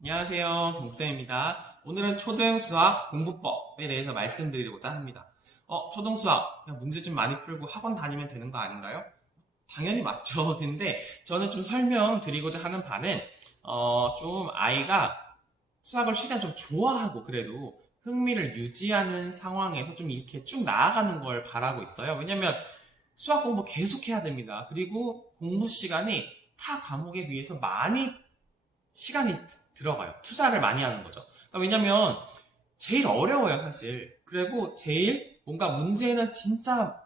안녕하세요. 동쌤입니다. 오늘은 초등수학 공부법에 대해서 말씀드리고자 합니다. 초등수학 그냥 문제집 많이 풀고 학원 다니면 되는 거 아닌가요? 당연히 맞죠. 근데 저는 좀 설명드리고자 하는 바는 좀 아이가 수학을 최대한 좀 좋아하고 그래도 흥미를 유지하는 상황에서 좀 이렇게 쭉 나아가는 걸 바라고 있어요. 왜냐면 수학 공부 계속 해야 됩니다. 그리고 공부 시간이 타 과목에 비해서 많이 시간이 들어가요. 투자를 많이 하는 거죠. 그러니까 왜냐면 제일 어려워요, 사실. 그리고 제일 뭔가 문제는 진짜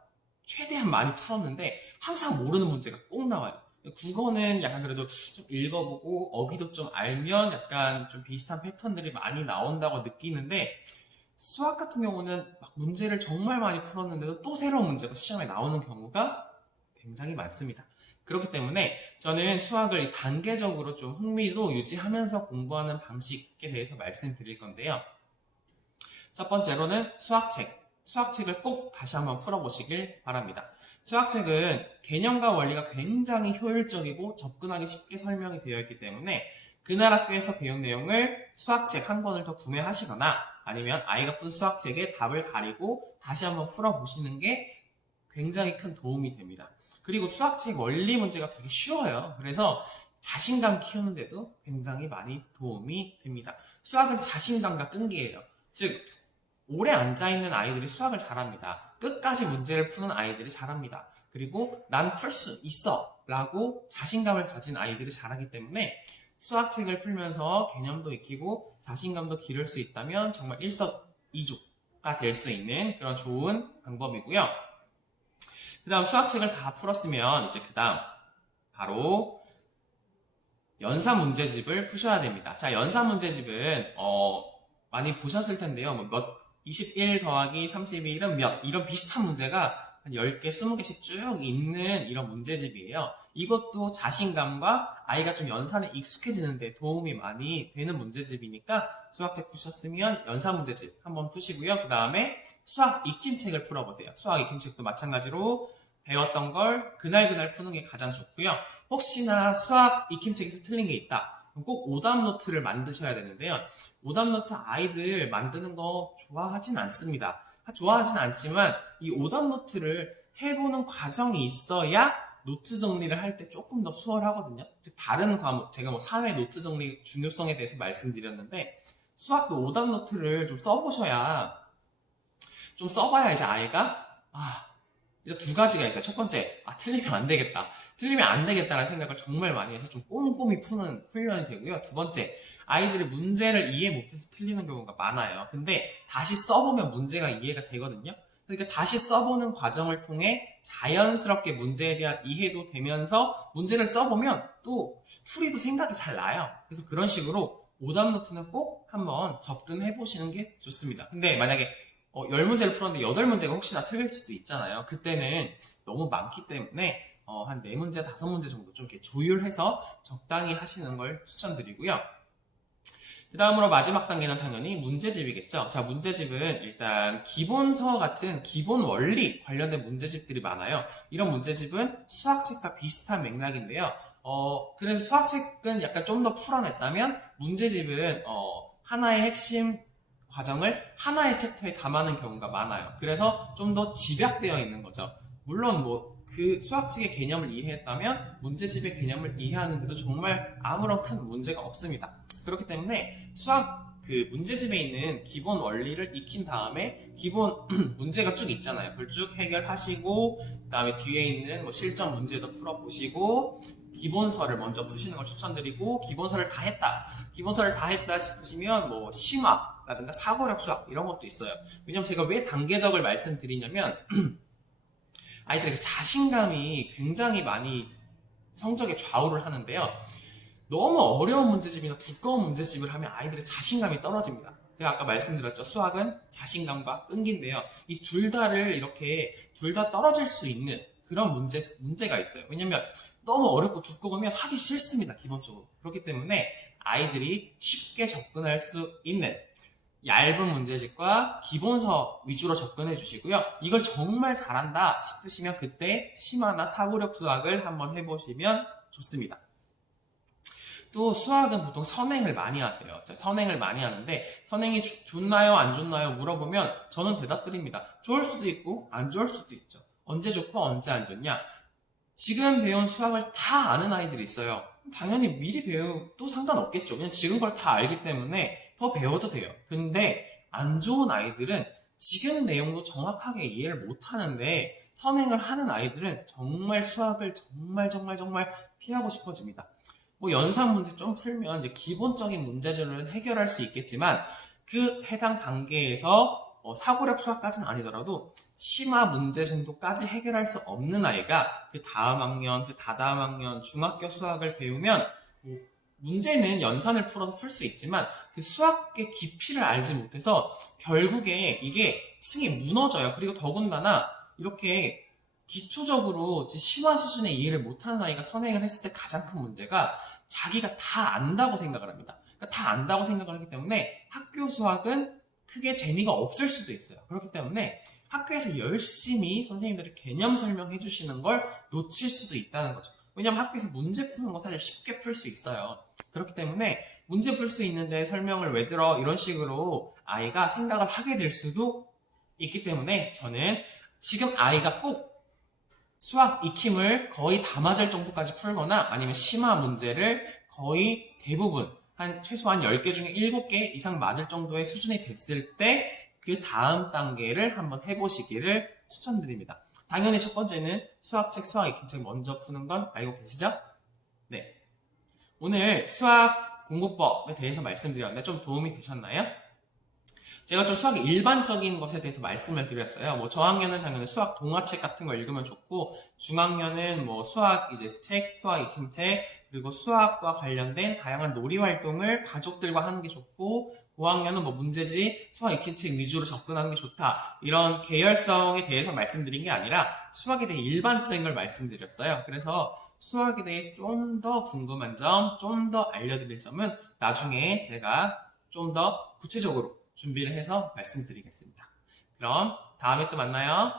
최대한 많이 풀었는데 항상 모르는 문제가 꼭 나와요. 국어는 약간 그래도 좀 읽어보고 어휘도 좀 알면 약간 좀 비슷한 패턴들이 많이 나온다고 느끼는데 수학 같은 경우는 막 문제를 정말 많이 풀었는데도 또 새로운 문제가 시험에 나오는 경우가 굉장히 많습니다. 그렇기 때문에 저는 수학을 단계적으로 좀 흥미로 유지하면서 공부하는 방식에 대해서 말씀드릴 건데요. 첫 번째로는 수학책. 수학책을 꼭 다시 한번 풀어보시길 바랍니다. 수학책은 개념과 원리가 굉장히 효율적이고 접근하기 쉽게 설명이 되어 있기 때문에 그날 학교에서 배운 내용을 수학책 한 권을 더 구매하시거나 아니면 아이가 푼 수학책에 답을 가리고 다시 한번 풀어보시는 게 굉장히 큰 도움이 됩니다. 그리고 수학책 원리 문제가 되게 쉬워요. 그래서 자신감 키우는데도 굉장히 많이 도움이 됩니다. 수학은 자신감과 끈기예요. 즉, 오래 앉아있는 아이들이 수학을 잘합니다. 끝까지 문제를 푸는 아이들이 잘합니다. 그리고 난 풀 수 있어 라고 자신감을 가진 아이들이 잘하기 때문에 수학책을 풀면서 개념도 익히고 자신감도 기를 수 있다면 정말 일석이조가 될 수 있는 그런 좋은 방법이고요. 그 다음 수학책을 다 풀었으면 이제 그 다음 바로 연산 문제집을 푸셔야 됩니다. 자, 연산 문제집은 많이 보셨을 텐데요. 21 더하기 31은 몇 이런 비슷한 문제가 한 10개, 20개씩 쭉 있는 이런 문제집이에요. 이것도 자신감과 아이가 좀 연산에 익숙해지는 데 도움이 많이 되는 문제집이니까 수학책 푸셨으면 연산 문제집 한번 푸시고요. 그 다음에 수학 익힘책을 풀어보세요. 수학 익힘책도 마찬가지로 배웠던 걸 그날 푸는 게 가장 좋고요. 혹시나 수학 익힘책에서 틀린 게 있다. 그럼 꼭 오답 노트를 만드셔야 되는데요. 오답 노트 아이들 만드는 거 좋아하진 않습니다. 좋아하진 않지만 이 오답 노트를 해보는 과정이 있어야 노트 정리를 할 때 조금 더 수월하거든요. 즉 다른 과목, 제가 뭐 사회 노트 정리 중요성에 대해서 말씀드렸는데 수학도 오답 노트를 좀 써보셔야 좀 써봐야 이제 아이가 이제 두 가지가 있어요. 첫 번째, 틀리면 안 되겠다. 틀리면 안 되겠다라는 생각을 정말 많이 해서 좀 꼼꼼히 푸는 훈련이 되고요. 두 번째, 아이들이 문제를 이해 못해서 틀리는 경우가 많아요. 근데 다시 써보면 문제가 이해가 되거든요. 그러니까 다시 써보는 과정을 통해 자연스럽게 문제에 대한 이해도 되면서 문제를 써보면 또 풀이도 생각이 잘 나요. 그래서 그런 식으로 오답 노트는 꼭 한번 접근해 보시는 게 좋습니다. 근데 만약에 10문제를 풀었는데 8문제가 혹시나 틀릴 수도 있잖아요. 그때는 너무 많기 때문에 한 4문제, 5문제 정도 좀 이렇게 조율해서 적당히 하시는 걸 추천드리고요. 그 다음으로 마지막 단계는 당연히 문제집이겠죠. 자, 문제집은 일단 기본서 같은 기본 원리 관련된 문제집들이 많아요. 이런 문제집은 수학책과 비슷한 맥락인데요. 그래서 수학책은 약간 좀 더 풀어냈다면 문제집은 하나의 핵심 과정을 하나의 챕터에 담아놓은 경우가 많아요. 그래서 좀 더 집약되어 있는 거죠. 물론 그 수학책의 개념을 이해했다면 문제집의 개념을 이해하는데도 정말 아무런 큰 문제가 없습니다. 그렇기 때문에 수학 그 문제집에 있는 기본 원리를 익힌 다음에 기본 문제가 쭉 있잖아요. 그걸 쭉 해결하시고 그 다음에 뒤에 있는 실전 문제도 풀어보시고 기본서를 먼저 푸시는 걸 추천드리고 기본서를 다 했다 싶으시면 심화라든가 사고력 수학 이런 것도 있어요. 왜냐면 제가 왜 단계적을 말씀드리냐면 아이들에게 자신감이 굉장히 많이 성적에 좌우를 하는데요. 너무 어려운 문제집이나 두꺼운 문제집을 하면 아이들의 자신감이 떨어집니다. 제가 아까 말씀드렸죠. 수학은 자신감과 끈기인데요. 이 둘 다를 이렇게 둘 다 떨어질 수 있는 그런 문제가 있어요. 왜냐면 너무 어렵고 두꺼우면 하기 싫습니다. 기본적으로. 그렇기 때문에 아이들이 쉽게 접근할 수 있는 얇은 문제집과 기본서 위주로 접근해 주시고요. 이걸 정말 잘한다 싶으시면 그때 심화나 사고력 수학을 한번 해보시면 좋습니다. 또 수학은 보통 선행을 많이 하세요. 선행을 많이 하는데 선행이 좋나요? 안 좋나요? 물어보면 저는 대답드립니다. 좋을 수도 있고 안 좋을 수도 있죠. 언제 좋고 언제 안 좋냐? 지금 배운 수학을 다 아는 아이들이 있어요. 당연히 미리 배워도 상관없겠죠. 그냥 지금 걸 다 알기 때문에 더 배워도 돼요. 근데 안 좋은 아이들은 지금 내용도 정확하게 이해를 못 하는데 선행을 하는 아이들은 정말 수학을 정말 피하고 싶어집니다. 뭐 연산 문제 좀 풀면 이제 기본적인 문제들은 해결할 수 있겠지만 그 해당 단계에서 사고력 수학까지는 아니더라도 심화 문제 정도까지 해결할 수 없는 아이가 그 다음 학년, 그 다다음 학년 중학교 수학을 배우면 뭐 문제는 연산을 풀어서 풀 수 있지만 그 수학의 깊이를 알지 못해서 결국에 이게 층이 무너져요. 그리고 더군다나 이렇게 기초적으로 심화 수준의 이해를 못하는 아이가 선행을 했을 때 가장 큰 문제가 자기가 다 안다고 생각을 합니다. 그러니까 다 안다고 생각을 하기 때문에 학교 수학은 크게 재미가 없을 수도 있어요. 그렇기 때문에 학교에서 열심히 선생님들이 개념 설명해 주시는 걸 놓칠 수도 있다는 거죠. 왜냐면 학교에서 문제 푸는 거 사실 쉽게 풀 수 있어요. 그렇기 때문에 문제 풀 수 있는데 설명을 왜 들어? 이런 식으로 아이가 생각을 하게 될 수도 있기 때문에 저는 지금 아이가 꼭 수학 익힘을 거의 다 맞을 정도까지 풀거나 아니면 심화 문제를 거의 대부분 최소한 10개 중에 7개 이상 맞을 정도의 수준이 됐을 때 그 다음 단계를 한번 해보시기를 추천드립니다. 당연히 첫 번째는 수학책, 수학 익힘책 먼저 푸는 건 알고 계시죠? 네. 오늘 수학 공부법에 대해서 말씀드렸는데 좀 도움이 되셨나요? 제가 좀 수학의 일반적인 것에 대해서 말씀을 드렸어요. 뭐 저학년은 당연히 수학 동화책 같은 거 읽으면 좋고, 중학년은 뭐 수학 이제 책, 수학 익힘책, 그리고 수학과 관련된 다양한 놀이 활동을 가족들과 하는 게 좋고, 고학년은 뭐 문제집, 수학 익힘책 위주로 접근하는 게 좋다. 이런 계열성에 대해서 말씀드린 게 아니라 수학에 대해 일반적인 걸 말씀드렸어요. 그래서 수학에 대해 좀 더 궁금한 점, 좀 더 알려드릴 점은 나중에 제가 좀 더 구체적으로 준비를 해서 말씀드리겠습니다. 그럼 다음에 또 만나요.